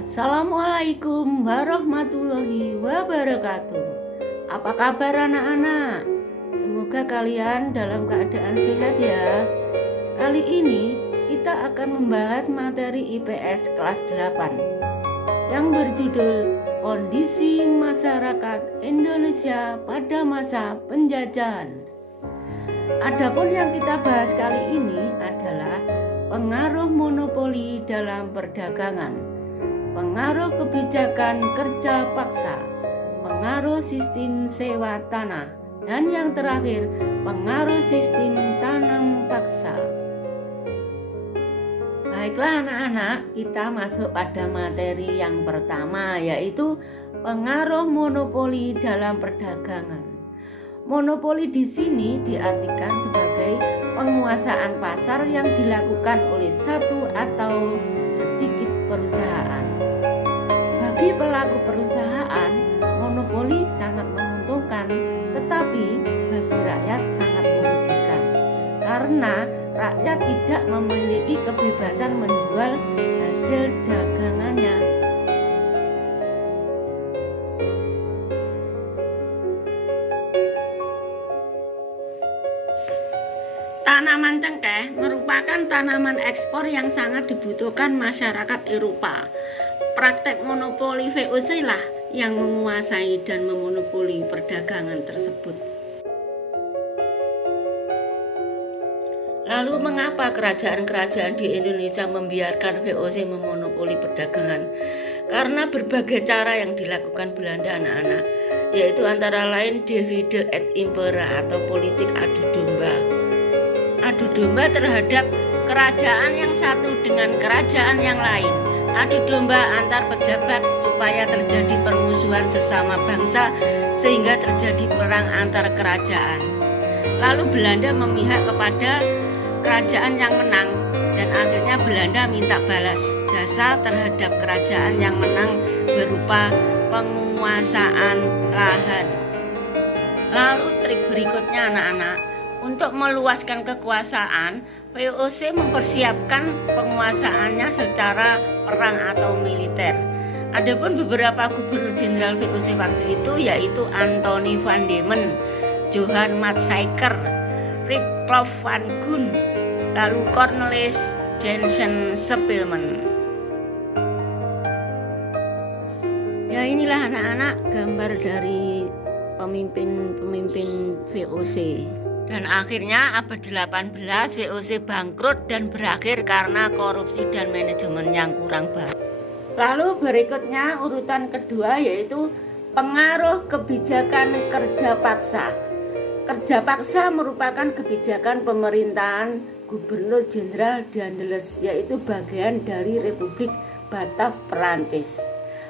Assalamualaikum warahmatullahi wabarakatuh. Apa kabar anak-anak? Semoga kalian dalam keadaan sehat ya. Kali ini kita akan membahas materi IPS kelas 8 yang berjudul Kondisi Masyarakat Indonesia pada Masa Penjajahan. Adapun yang kita bahas kali ini adalah pengaruh monopoli dalam perdagangan, pengaruh kebijakan kerja paksa, pengaruh sistem sewa tanah, dan yang terakhir, pengaruh sistem tanam paksa. Baiklah anak-anak, kita masuk pada materi yang pertama, yaitu pengaruh monopoli dalam perdagangan. Monopoli di sini diartikan sebagai penguasaan pasar yang dilakukan oleh satu atau sedikit perusahaan. Bagi pelaku perusahaan, monopoli sangat menguntungkan, tetapi bagi rakyat sangat merugikan karena rakyat tidak memiliki kebebasan menjual hasil dagangannya. Tanaman cengkeh merupakan tanaman ekspor yang sangat dibutuhkan masyarakat Eropa. Praktek monopoli VOC lah yang menguasai dan memonopoli perdagangan tersebut. Lalu mengapa kerajaan-kerajaan di Indonesia membiarkan VOC memonopoli perdagangan? Karena berbagai cara yang dilakukan Belanda anak-anak, yaitu antara lain divide et impera atau politik adu domba. Adu domba terhadap kerajaan yang satu dengan kerajaan yang lain. Adu domba antar pejabat supaya terjadi permusuhan sesama bangsa sehingga terjadi perang antar kerajaan. Lalu Belanda memihak kepada kerajaan yang menang dan akhirnya Belanda minta balas jasa terhadap kerajaan yang menang berupa penguasaan lahan. Lalu trik berikutnya anak-anak, untuk meluaskan kekuasaan, VOC mempersiapkan penguasaannya secara perang atau militer. Adapun beberapa gubernur jenderal VOC waktu itu yaitu Anthony van Diemen, Johan Matsuyker, Rickloff van Gun, lalu Cornelis Jensen Spilman. Ya, inilah anak-anak gambar dari pemimpin VOC. Dan akhirnya abad 18 VOC bangkrut dan berakhir karena korupsi dan manajemen yang kurang baik. Lalu berikutnya urutan kedua yaitu pengaruh kebijakan kerja paksa. Kerja paksa merupakan kebijakan pemerintahan Gubernur Jenderal Daendels, yaitu bagian dari Republik Batak Perancis.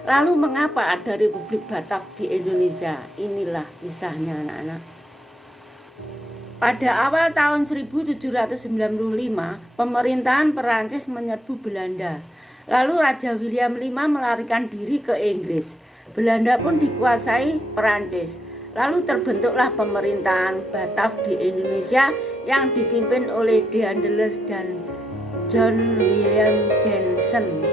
Lalu mengapa ada Republik Batak di Indonesia? Inilah kisahnya anak-anak. Pada awal tahun 1795, pemerintahan Perancis menyerbu Belanda. Lalu Raja William V melarikan diri ke Inggris. Belanda pun dikuasai Perancis. Lalu terbentuklah pemerintahan Batak di Indonesia yang dipimpin oleh Daendels dan John William Jensen.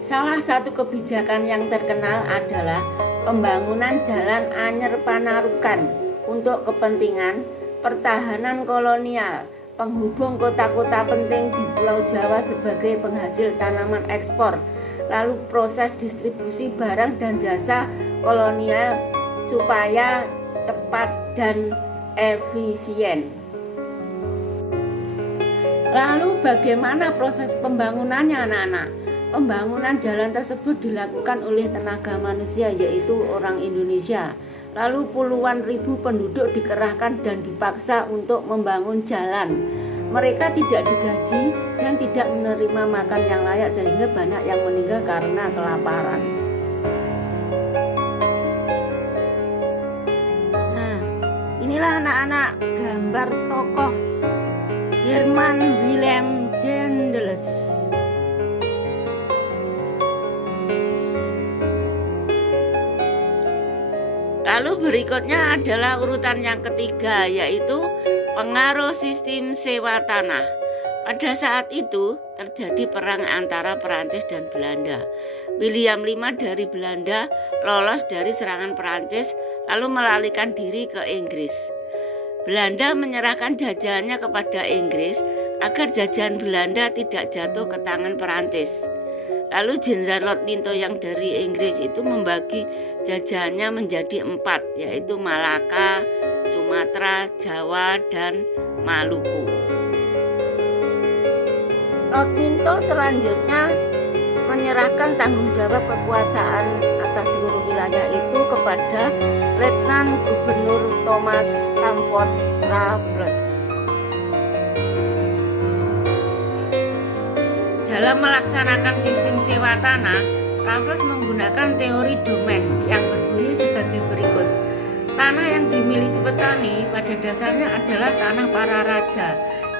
Salah satu kebijakan yang terkenal adalah pembangunan Jalan Anyer Panarukan untuk kepentingan pertahanan kolonial, penghubung kota-kota penting di Pulau Jawa sebagai penghasil tanaman ekspor, lalu proses distribusi barang dan jasa kolonial supaya cepat dan efisien. Lalu bagaimana proses pembangunannya anak-anak? Pembangunan jalan tersebut dilakukan oleh tenaga manusia, yaitu orang Indonesia. Lalu puluhan ribu penduduk dikerahkan dan dipaksa untuk membangun jalan. Mereka tidak digaji dan tidak menerima makan yang layak sehingga banyak yang meninggal karena kelaparan. Nah, inilah anak-anak gambar tokoh Herman Willem Daendels. Lalu berikutnya adalah urutan yang ketiga, yaitu pengaruh sistem sewa tanah. Pada saat itu terjadi perang antara Perancis dan Belanda. William V dari Belanda lolos dari serangan Perancis lalu melarikan diri ke Inggris. Belanda menyerahkan jajahannya kepada Inggris agar jajahan Belanda tidak jatuh ke tangan Perancis. Lalu Jenderal Lord Minto yang dari Inggris itu membagi jajahannya menjadi 4, yaitu Malaka, Sumatera, Jawa, dan Maluku. Lord Minto selanjutnya menyerahkan tanggung jawab kekuasaan atas seluruh wilayah itu kepada Letnan Gubernur Thomas Stamford Raffles. Dalam melaksanakan sistem sewa tanah, Raffles menggunakan teori domain yang berbunyi sebagai berikut. Tanah yang dimiliki petani pada dasarnya adalah tanah para raja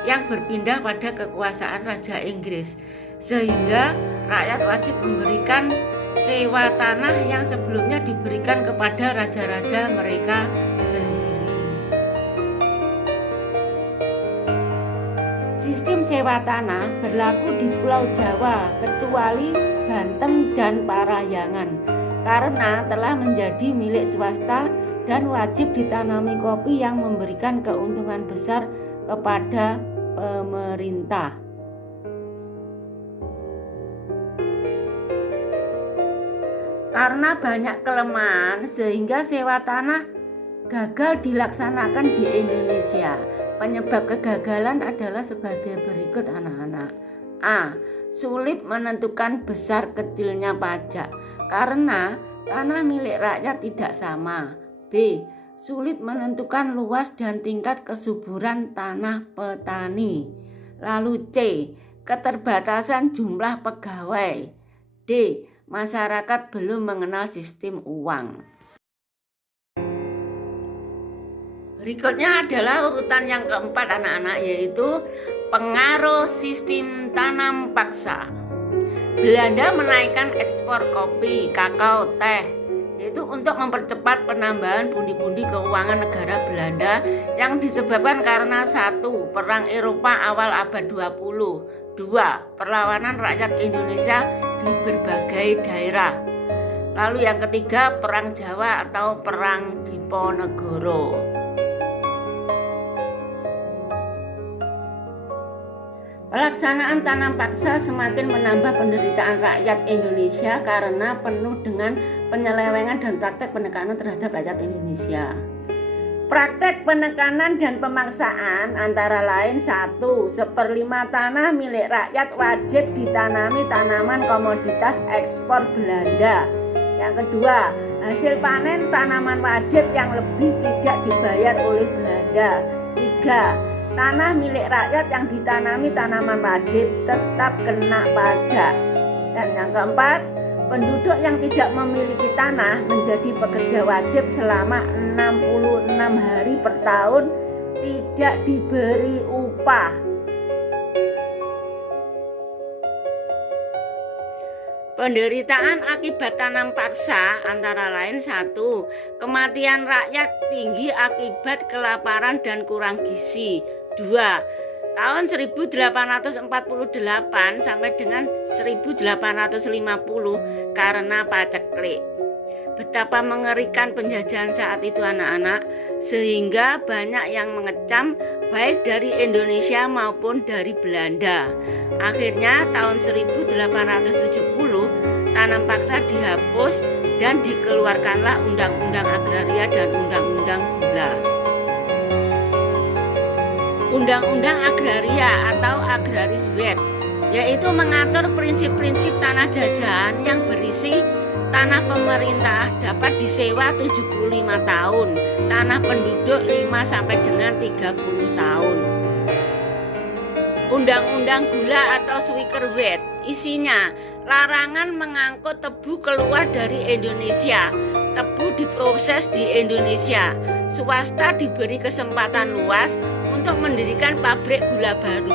yang berpindah pada kekuasaan Raja Inggris, sehingga rakyat wajib memberikan sewa tanah yang sebelumnya diberikan kepada raja-raja mereka sendiri. Sistem sewa tanah berlaku di Pulau Jawa kecuali Banten dan Parahyangan karena telah menjadi milik swasta dan wajib ditanami kopi yang memberikan keuntungan besar kepada pemerintah. Karena banyak kelemahan sehingga sewa tanah gagal dilaksanakan di Indonesia. Penyebab kegagalan adalah sebagai berikut anak-anak. A. Sulit menentukan besar kecilnya pajak karena tanah milik rakyat tidak sama. B. Sulit menentukan luas dan tingkat kesuburan tanah petani. Lalu C. Keterbatasan jumlah pegawai. D. Masyarakat belum mengenal sistem uang. Berikutnya adalah urutan yang keempat anak-anak, yaitu pengaruh sistem tanam paksa. Belanda menaikkan ekspor kopi, kakao, teh, yaitu untuk mempercepat penambahan pundi-pundi keuangan negara Belanda yang disebabkan karena 1. Perang Eropa awal abad 20, 2. Perlawanan rakyat Indonesia di berbagai daerah. Lalu yang ketiga, Perang Jawa atau Perang Diponegoro. Pelaksanaan tanam paksa semakin menambah penderitaan rakyat Indonesia karena penuh dengan penyelewengan dan praktek penekanan terhadap rakyat Indonesia. Praktek penekanan dan pemaksaan antara lain 1. 1/5 tanah milik rakyat wajib ditanami tanaman komoditas ekspor Belanda. Yang kedua, hasil panen tanaman wajib yang lebih tidak dibayar oleh Belanda. 3. Tanah milik rakyat yang ditanami tanaman wajib tetap kena pajak. Dan yang keempat, penduduk yang tidak memiliki tanah menjadi pekerja wajib selama 66 hari per tahun tidak diberi upah. Penderitaan akibat tanam paksa antara lain 1. Kematian rakyat tinggi akibat kelaparan dan kurang gizi. 2. Tahun 1848 sampai dengan 1850 karena paceklik. Betapa mengerikan penjajahan saat itu anak-anak, sehingga banyak yang mengecam baik dari Indonesia maupun dari Belanda. Akhirnya tahun 1870 tanam paksa dihapus dan dikeluarkanlah Undang-Undang Agraria dan Undang-Undang Gula. Undang-Undang Agraria atau Agrariswet yaitu mengatur prinsip-prinsip tanah jajahan yang berisi tanah pemerintah dapat disewa 75 tahun, tanah penduduk 5 sampai dengan 30 tahun. Undang-Undang Gula atau Suikerwet isinya larangan mengangkut tebu keluar dari Indonesia. Tebu diproses di Indonesia. Swasta diberi kesempatan luas untuk mendirikan pabrik gula baru.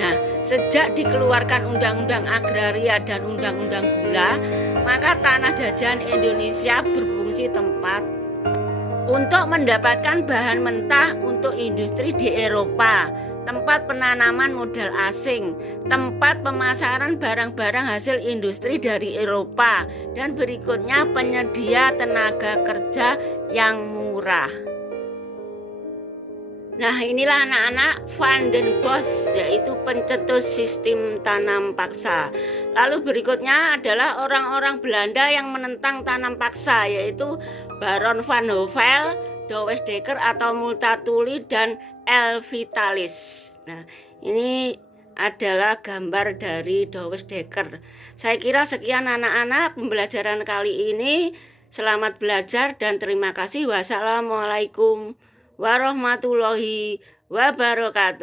Nah, sejak dikeluarkan Undang-Undang Agraria dan Undang-Undang Gula, maka tanah jajahan Indonesia berfungsi tempat untuk mendapatkan bahan mentah untuk industri di Eropa, tempat penanaman modal asing, tempat pemasaran barang-barang hasil industri dari Eropa, dan berikutnya penyedia tenaga kerja yang murah. Nah, inilah anak-anak Van den Bosch, yaitu pencetus sistem tanam paksa. Lalu berikutnya adalah orang-orang Belanda yang menentang tanam paksa, yaitu Baron van Hövell, Douwe Dekker atau Multatuli, dan L. Vitalis. Nah, ini adalah gambar dari Douwe Dekker. Saya kira sekian anak-anak pembelajaran kali ini. Selamat belajar dan terima kasih. Wassalamualaikum warahmatullahi wabarakatuh.